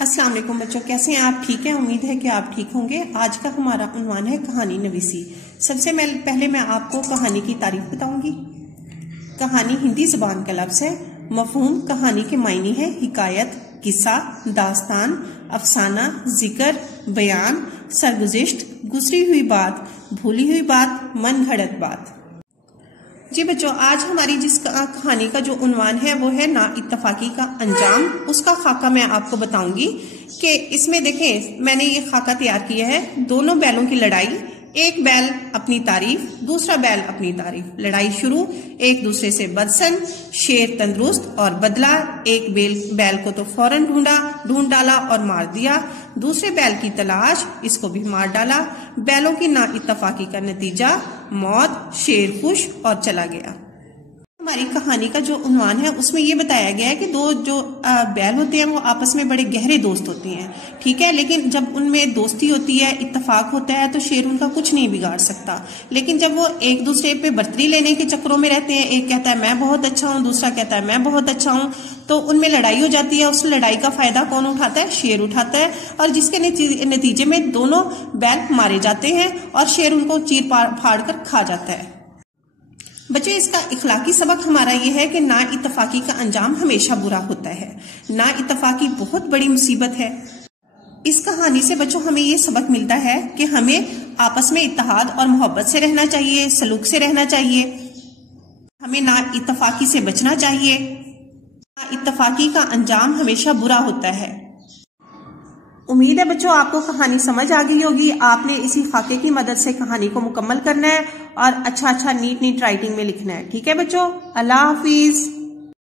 अस्सलाम वालेकुम बच्चों, कैसे हैं आप? ठीक है, उम्मीद है कि आप ठीक होंगे। आज का हमारा उन्वान है कहानी नवीसी। सबसे पहले मैं आपको कहानी की तारीफ बताऊंगी। कहानी हिंदी जुबान का लफ्ज है। मफहूम कहानी के मायने हैं हिकायत, किस्सा, दास्तान, अफसाना, जिक्र, बयान, सरगुज़िश्त, गुजरी हुई बात, भूली हुई बात, मन घड़त बात। जी बच्चों, आज हमारी जिस कहानी का जो उन्वान है वो है ना इत्तफाकी का अंजाम। उसका खाका मैं आपको बताऊंगी कि इसमें देखें, मैंने ये खाका तैयार किया है। दोनों बैलों की लड़ाई, एक बैल अपनी तारीफ, दूसरा बैल अपनी तारीफ। लड़ाई शुरू, एक दूसरे से बदसन, शेर तंदुरुस्त और बदला। एक बैल को तो फौरन ढूंढ डाला और मार दिया। दूसरे बैल की तलाश, इसको भी मार डाला। बैलों की ना इत्तफाकी का नतीजा मौत। शेर खुश और चला गया। हमारी कहानी का जो उन्वान है उसमें ये बताया गया है कि दो जो बैल होते हैं वो आपस में बड़े गहरे दोस्त होते हैं, ठीक है। लेकिन जब उनमें दोस्ती होती है, इत्तेफाक होता है, तो शेर उनका कुछ नहीं बिगाड़ सकता। लेकिन जब वो एक दूसरे पे बर्तरी लेने के चक्करों में रहते हैं, एक कहता है मैं बहुत अच्छा हूँ, दूसरा कहता है मैं बहुत अच्छा हूँ, तो उनमें लड़ाई हो जाती है। उस लड़ाई का फायदा कौन उठाता है? शेर उठाता है। और जिसके नतीजे में दोनों बैल मारे जाते हैं और शेर उनको चीर फाड़ कर खा जाता है। बच्चे, इसका इखलाकी सबक हमारा ये है कि ना इत्तफाकी का अंजाम हमेशा बुरा होता है। ना इत्तफाकी बहुत बड़ी मुसीबत है। इस कहानी से बच्चों हमें ये सबक मिलता है कि हमें आपस में इत्तेहाद और मोहब्बत से रहना चाहिए, सलूक से रहना चाहिए। हमें ना इत्तफाकी से बचना चाहिए। ना इत्तफाकी का अंजाम हमेशा बुरा होता है। उम्मीद है बच्चों आपको कहानी समझ आ गई होगी। आपने इसी खाके की मदद से कहानी को मुकम्मल करना है और अच्छा नीट राइटिंग में लिखना है, ठीक है बच्चों। अल्लाह हाफिज।